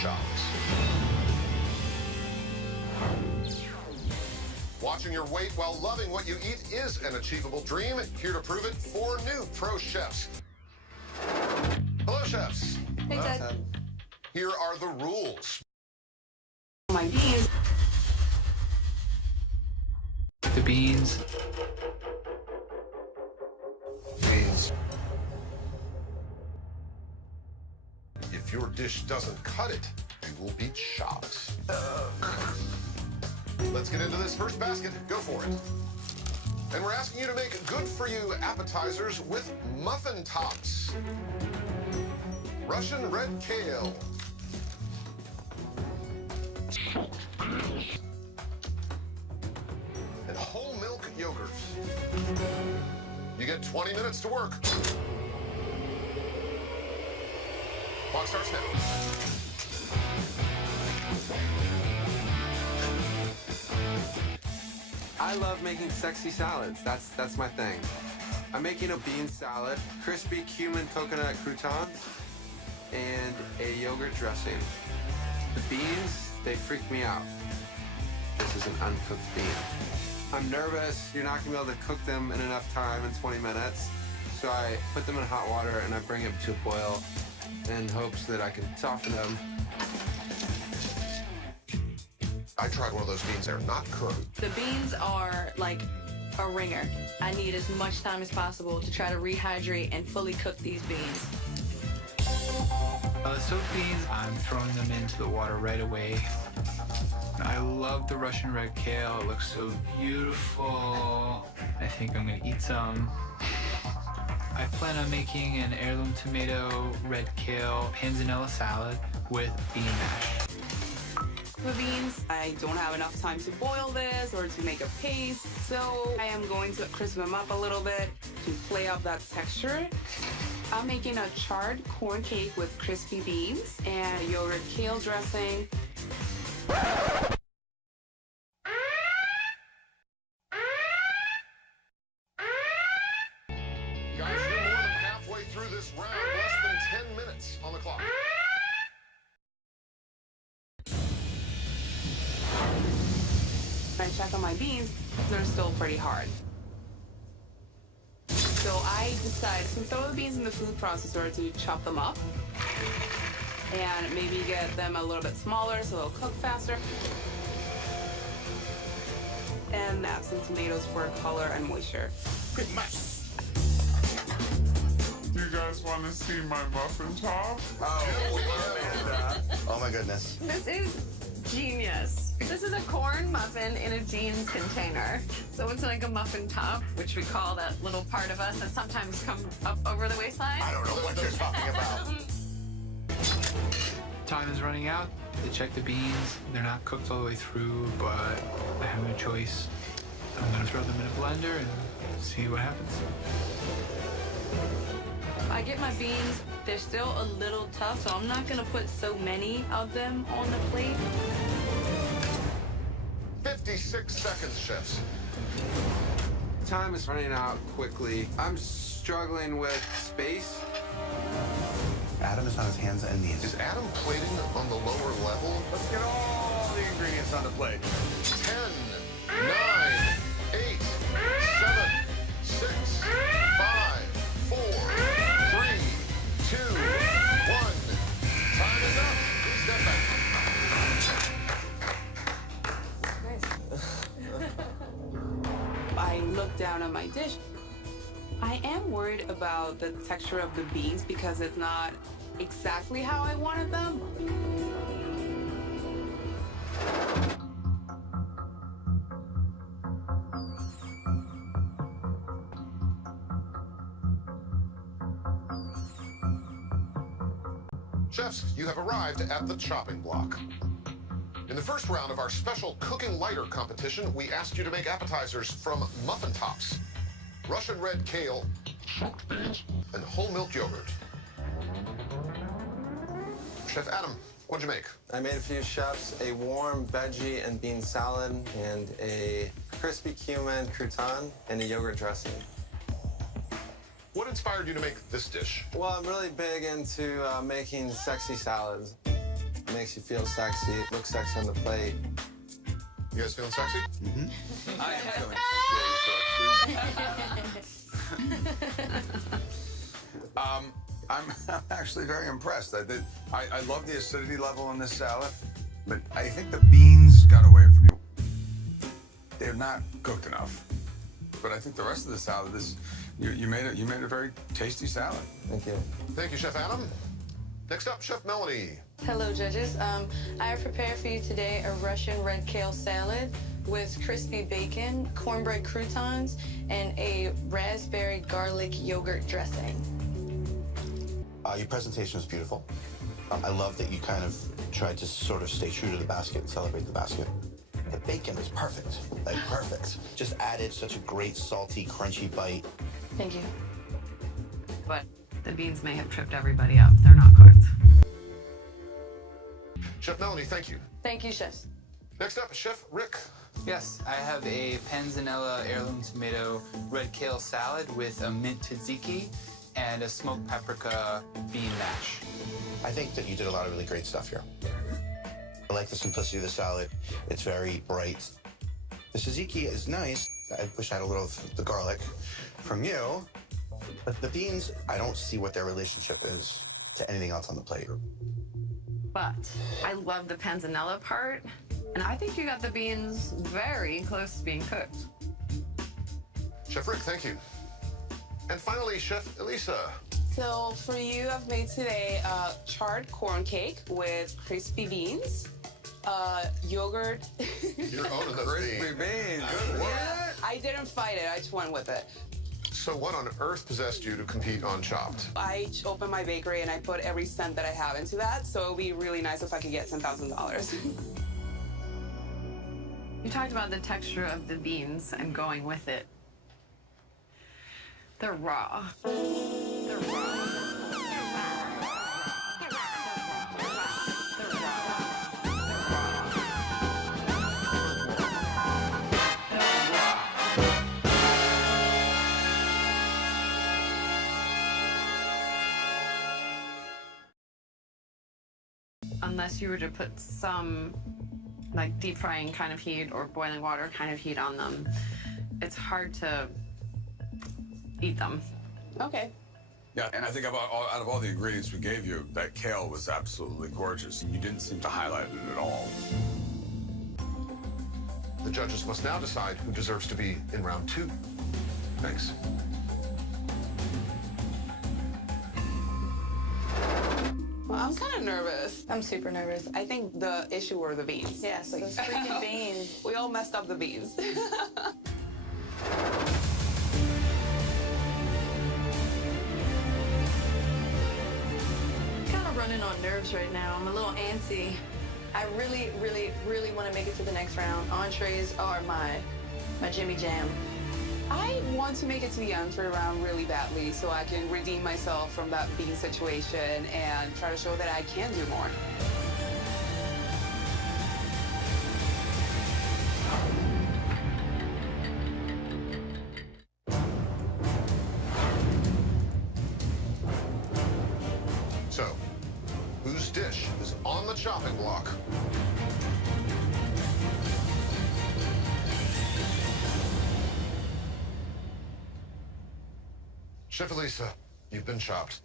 shocked. Watching your weight while loving what you eat is an achievable dream. Here to prove it, 4 new pro chefs. Hello, chefs. Hey, Ted. Here are the rules. My beans. The beans. Beans. If your dish doesn't cut it, you will be chopped. Let's get into this first basket. Go for it. And we're asking you to make good-for-you appetizers with muffin tops. Russian red kale. And whole milk yogurt. You get 20 minutes to work. Clock starts now. I love making sexy salads. That's my thing. I'm making a bean salad, crispy cumin coconut croutons, and a yogurt dressing. The beans, they freak me out. This is an uncooked bean. I'm nervous you're not gonna be able to cook them in enough time in 20 minutes. So I put them in hot water and I bring them to a boil in hopes that I can soften them. I tried one of those beans. They're not cooked. The beans are like a ringer. I need as much time as possible to try to rehydrate and fully cook these beans. Soaked beans, I'm throwing them into the water right away. I love the Russian red kale. It looks so beautiful. I think I'm gonna eat some. I plan on making an heirloom tomato, red kale, panzanella salad with bean mash. For beans, I don't have enough time to boil this or to make a paste, so I am going to crisp them up a little bit to play up that texture. I'm making a charred corn cake with crispy beans and yogurt kale dressing. Guys, you're more than halfway through this round. Less than 10 minutes on the clock. When I check on my beans, they're still pretty hard. So I decided to throw the beans in the food processor to chop them up and maybe get them a little bit smaller so they'll cook faster. And add some tomatoes for color and moisture. Pretty much. Do you guys want to see my muffin top? Oh my goodness. This is genius. This is a corn muffin in a jeans container. So it's like a muffin top, which we call that little part of us that sometimes comes up over the waistline. I don't know what you're talking about. Time is running out. They check the beans. They're not cooked all the way through, but I have no choice. I'm gonna throw them in a blender and see what happens. I get my beans, they're still a little tough, so I'm not gonna put so many of them on the plate. 56 seconds, chefs. Time is running out quickly. I'm struggling with space. Adam is on his hands and knees. Is Adam plating on the lower level? Let's get all the ingredients on the plate. 10, 9, 8, 7, 6, 5, 4, 3, 2, 1. Time is up. Please step back. I look down at my dish. I am worried about the texture of the beans because it's not exactly how I wanted them. Chefs, you have arrived at the chopping block. In the first round of our special Cooking Lighter competition, we asked you to make appetizers from muffin tops, Russian red kale, and whole milk yogurt. Chef Adam, what'd you make? I made a few chefs, a warm veggie and bean salad, and a crispy cumin crouton, and a yogurt dressing. What inspired you to make this dish? Well, I'm really big into making sexy salads. It makes you feel sexy. It looks sexy on the plate. You guys feeling sexy? I am feeling I'm actually very impressed. I love the acidity level on this salad, but I think the beans got away from you. They're not cooked enough. But I think the rest of the salad is you made a very tasty salad. Thank you. Thank you, Chef Adam. Next up, Chef Melanie. Hello, judges. I have prepared for you today a Russian red kale salad with crispy bacon, cornbread croutons, and a raspberry garlic yogurt dressing. Your presentation was beautiful. I love that you kind of tried to sort of stay true to the basket and celebrate the basket. The bacon is perfect, like perfect. Just added such a great salty, crunchy bite. Thank you. But the beans may have tripped everybody up. They're not cooked. Chef Melanie, thank you. Thank you, chefs. Next up, Chef Rick. Yes, I have a panzanella heirloom tomato red kale salad with a mint tzatziki and a smoked paprika bean mash. I think that you did a lot of really great stuff here. I like the simplicity of the salad. It's very bright. The tzatziki is nice. I wish I had a little of the garlic from you. But the beans, I don't see what their relationship is to anything else on the plate. But I love the panzanella part, and I think you got the beans very close to being cooked. Chef Rick, thank you. And finally, Chef Elisa. So for you, I've made today a charred corn cake with crispy beans, yogurt. You're owning those Crispy beans. beans. Yeah, I didn't fight it. I just went with it. So what on earth possessed you to compete on Chopped? I opened my bakery and I put every cent that I have into that, so it would be really nice if I could get $10,000. You talked about the texture of the beans and going with it. They're raw. They're raw. Unless you were to put some like deep frying kind of heat or boiling water kind of heat on them, it's hard to eat them. Okay. Yeah, and I think out of all the ingredients we gave you, that kale was absolutely gorgeous. You didn't seem to highlight it at all. The judges must now decide who deserves to be in round 2. Thanks. Well, I'm kind of nervous. I'm super nervous. I think the issue were the beans. Yes, those freaking beans. We all messed up the beans. Kind of running on nerves right now. I'm a little antsy. I really, really, really want to make it to the next round. Entrees are my Jimmy Jam. I want to make it to the end third round really badly so I can redeem myself from that bean situation and try to show that I can do more. So, whose dish is on the chopping block? Chef Elisa, you've been chopped.